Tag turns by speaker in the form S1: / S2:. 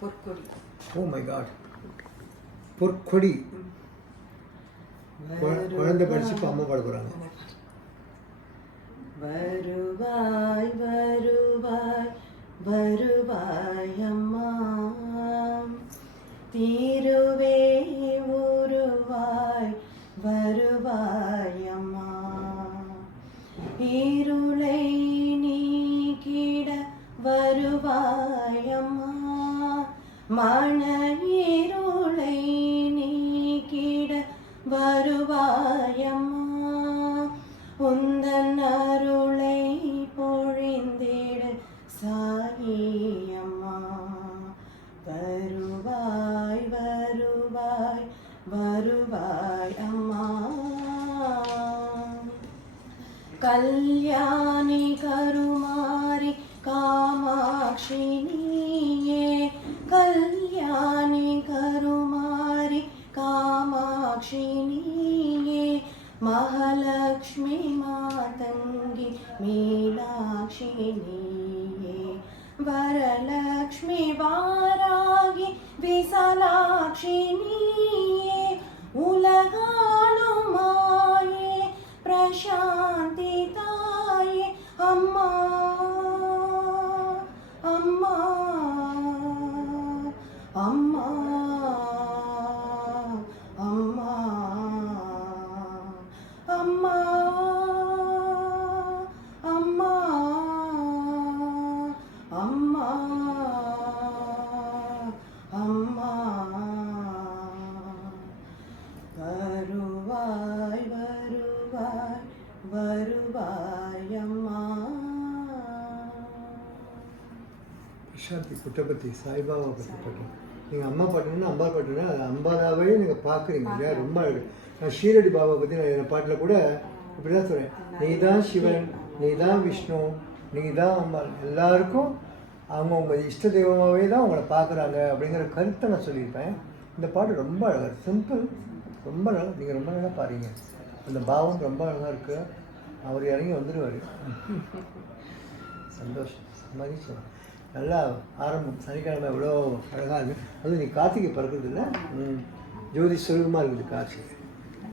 S1: Porkodi.
S2: O my god பொற்கொடி. குழ- குழந்தை படிச்சு இப்போ அம்மா பாட போகிறாங்க
S1: வருவாய் வருவாய் வருவாய் அம்மா. தீருவே உருவாய் வருவாய் அம்மா. இருளை நீக்கிட வருவாய். மன இருளை நீக்கிட வருவாயம்மா. உந்தன் அருளை பொழிந்திட சாயியம்மா. வருவாய் வருவாய் வருவாய் அம்மா. கல்யாணி கருமாரி காமாட்சினி मीनाक्षिणीये महालक्ष्मी मातंगी मीनाक्षिणीये वरलक्ष्मी वारागि विसलाक्षिणीये उलगालु माये प्रशान्तिताये अम्मा। வருவாய் வருவாய் அம்மா
S2: பிரசாந்தி குட்டபத்தி சாய்பாபா. பற்றி பாட்டு நீங்கள் அம்மா பாட்டுன்னா அம்பா பாட்டுன்னா அது அம்பாதாவே நீங்கள் பார்க்குறீங்க இல்லையா? ரொம்ப அழகு. நான் ஷீரடி பாபா பற்றி நான் என் பாட்டில் கூட இப்படி தான் சொல்கிறேன் நீ தான் சிவன் நீ தான் விஷ்ணு நீ தான் அம்பாள் எல்லாருக்கும் அவங்கவுங்க இஷ்ட தெய்வமாகவே தான் உங்களை பார்க்குறாங்க அப்படிங்கிற கருத்தை நான் சொல்லியிருப்பேன். இந்த பாட்டு ரொம்ப அழகாக சிம்பிள் ரொம்ப நல்லா நீங்கள் ரொம்ப நல்லா பாருங்க அந்த பாவம் ரொம்ப அழகாக இருக்குது அவர் இறங்கி வந்துடுவார் சந்தோஷம். மகிழ்ச்சி. நல்லா ஆரம்பம். சனிக்கிழமை எவ்வளோ அழகாக இருக்குது அதுவும் நீ கார்த்திகை பிறகுறது இல்லை ஜோதி சுலபமாக இருக்குது காட்சி